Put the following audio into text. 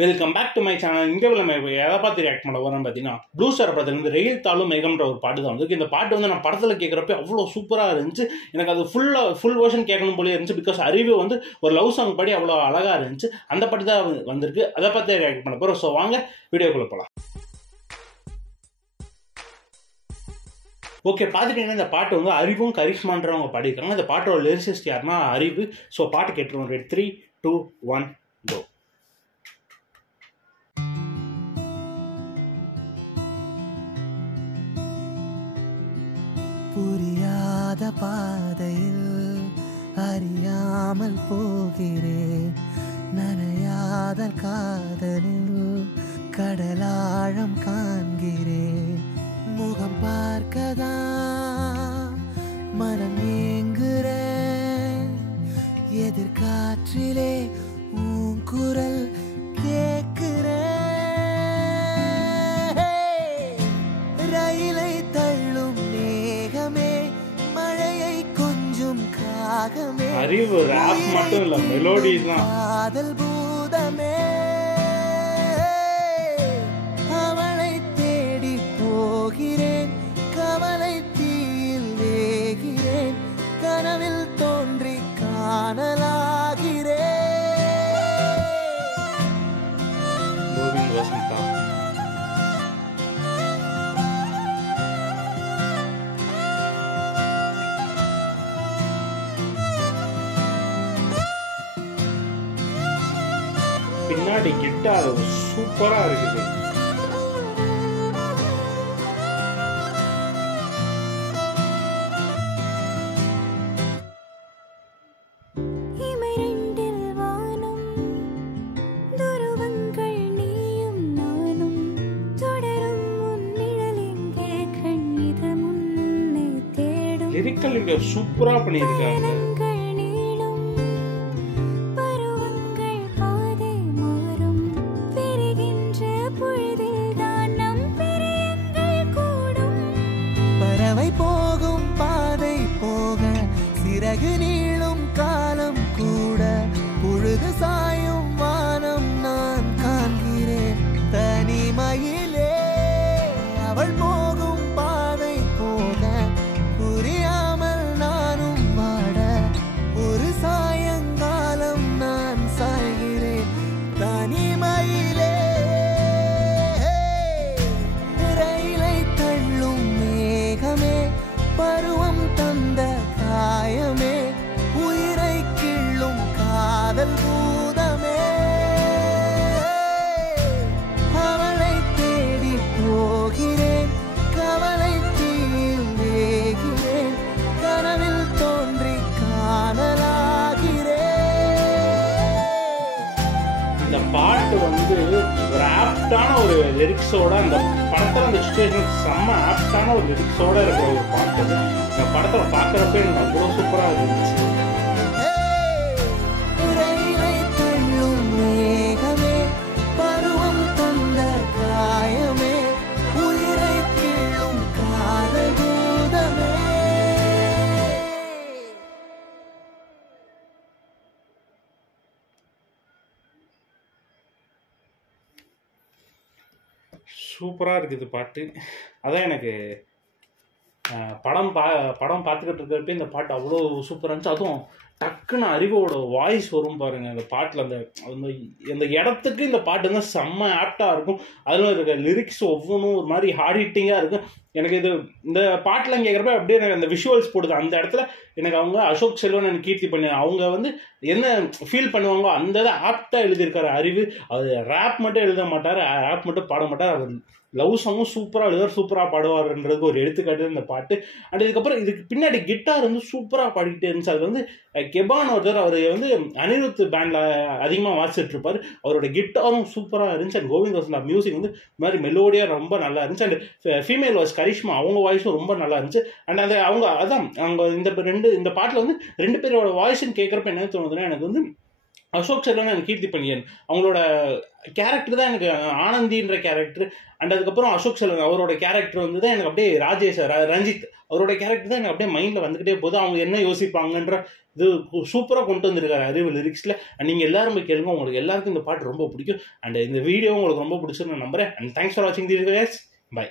Welcome back to my channel. இங்கே நம்ம எதை பார்த்து ரியாக்ட் பண்ண வரோம்னு பார்த்தீங்கன்னா, ப்ளூ ஸ்டார் படத்துல இருந்து ரெயில் தாளும் மேகம்ன்ற ஒரு பாட்டு தான் வந்து. இந்த பாட்டு வந்து நான் படத்தில் கேட்குறப்ப அவ்வளோ சூப்பராக இருந்துச்சு. எனக்கு அது ஃபுல் வெர்ஷன் கேட்கணும் போலே இருந்துச்சு. பிகாஸ் அறிவு வந்து ஒரு லவ் சாங் படி அவ்வளோ அழகாக இருந்துச்சு. அந்த பாட்டு தான் வந்திருக்கு. அதை பார்த்து ரியாக்ட் பண்ண போகிறோம். ஸோ வாங்க வீடியோக்குள்ளே போகலாம். ஓகே, பார்த்துட்டீங்கன்னா இந்த பாட்டு வந்து அறிவும் கரிஷ்மான்றவங்க பாடியிருக்காங்க. இந்த பாட்டோட லிரிசிஸ்ட் யாருன்னா அறிவு. ஸோ பாட்டு கேட்டுருவோம். 3, 2, 1 கோ. புரியாத பாதையில் அறியாமல் போகிறேன், நனையாத காதலில் கடலாழம் காண்கிறேன். முகம் பார்க்கதா மனம் ஏங்குறேன், எதிர்காற்றிலே உன் குரல் கேட்கிறேன். ரயிலை தள்ளும் மேகமே, மழையை கொஞ்சம் காகமே, அறிவு ராப் மட்டும் இல்ல, மெலோடி தான். காதல் பூதமே, அவளை தேடி போகிறேன், கவலை தீயில் வேகிறேன், கனவில் தோன்றி காணலாகிறேன். கோவிந்த் வசந்தா. பின்னாடி கிட்டார் சூப்பரா இருக்குது. லிரிக்கல் இங்க சூப்பரா பண்ணியிருக்காங்க. பறவை போகும் பாதை போக, சிறகு நீளும் காலம் கூட, புழுகு சாயும் வானம் நான் காண்கிறேன். தனிமையிலே அவள் போகும் பாதை போக, புரியாமல் நானும் வாட, ஒரு சாயங்காலம் நான் சாய்கிறேன். தனிமையிலே ரயிலை தள்ளும் மேகமே, பருவம் தந்த காயமே, உயிரை கிள்ளும் காதல் பூதமே, அவளை தேடி போகிறேன், கவலை தீயில் வேகிறேன், கனவில் தோன்றி காணலாகிறேன். இந்த பாட்டு வந்து ஒரு ஆப்டான ஒரு லிரிக்ஸோட, அந்த படத்துல அந்த சுச்சுவேஷன் செம்ம ஆப்டான ஒரு லிரிக்ஸோட இருக்கிற ஒரு பாட்டு. இந்த படத்துல பாக்குறப்ப எனக்கு அவ்வளோ சூப்பரா இருந்துச்சு. ரயிலை தள்ளும் மேகமே, பருவம் தந்த காயமே, உயிரை கிள்ளும் காதல் பூதமே. சூப்பரா இருக்குது பாட்டு. அதான் எனக்கு படம் பார்த்துக்கிட்டு இருக்கிறப்ப இந்த பாட்டு அவ்வளோ சூப்பராக இருந்துச்சு. அதுவும் டக்குன்னு அறிவோட வாய்ஸ் வரும் பாருங்க அந்த பாட்டில். அந்த இடத்துக்கு இந்த பாட்டு வந்து செம்ம ஆப்டாக இருக்கும். அதில் இருக்க லிரிக்ஸ் ஒவ்வொன்றும் ஒரு மாதிரி ஹார்ட் ஹிட்டிங்காக இருக்கும். எனக்கு இது இந்த பாட்டில் கேட்குறப்ப அப்படியே எனக்கு அந்த விஷுவல்ஸ் போடுது. அந்த இடத்துல எனக்கு அவங்க அசோக் செல்வன் எனக்கு கீர்த்தி பண்ணி அவங்க வந்து என்ன ஃபீல் பண்ணுவாங்களோ அந்த இதை ஆப்டாக எழுதியிருக்காரு அறிவு. அது ரேப் மட்டும் எழுத மாட்டார், ரேப் மட்டும் பாட மாட்டார். அவர் லவ் சாங்கும் சூப்பராக எழுதுவார், சூப்பராக பாடுவார்ன்றது ஒரு எடுத்துக்காட்டு இந்த பாட்டு. அண்ட் இதுக்கப்புறம் இதுக்கு பின்னாடி கிட்டார் வந்து சூப்பராக பாடிக்கிட்டே இருந்துச்சு. அது வந்து கெபான் ஒருத்தர், அவர் வந்து அனிருத் பேண்டில் அதிகமாக வாசிச்சுட்டு இருப்பார். அவரோட கிட்டாரும் சூப்பராக இருந்துச்சு. அண்ட் கோவிந்த் வசந்தா மியூசிக் வந்து இந்த மாதிரி மெலோடியாக ரொம்ப நல்லா இருந்துச்சு. அண்ட் ஃபீமேல் வாய்ஸ் கரிஷ்மா, அவங்க வாய்ஸும் ரொம்ப நல்லா இருந்துச்சு. அண்ட் அது அவங்க இந்த பாட்டில் வந்து 2 பேரோட வாய்ஸ்ன்னு கேட்குறப்ப என்ன தோணுதுன்னா, எனக்கு வந்து அசோக் செல்வன் அண்ட் கீர்த்தி பண்டியன் அவங்களோட கேரக்டர் தான் எனக்கு ஆனந்தின்ற கேரக்டர். அண்ட் அதுக்கப்புறம் அசோக் செல்வன் அவரோட கேரக்டர் வந்து தான் எனக்கு அப்படியே ராஜேஷ் ரஞ்சித் அவரோட கேரக்டர் தான் எனக்கு அப்படியே மைண்டில் வந்துக்கிட்டே போகுது. அவங்க என்ன யோசிப்பாங்கன்ற இது சூப்பராக கொண்டு வந்திருக்காரு அறிவு லிரிக்ஸில். அண்ட் நீங்கள் எல்லாரும் போய் கேளுங்க, உங்களுக்கு எல்லாருக்கும் இந்த பாட்டு ரொம்ப பிடிக்கும். அண்ட் இந்த வீடியோ உங்களுக்கு ரொம்ப பிடிச்சிருன்னு நம்புறேன். அண்ட் தேங்க்ஸ் ஃபார் வாட்சிங் திஸ் கைஸ். பை.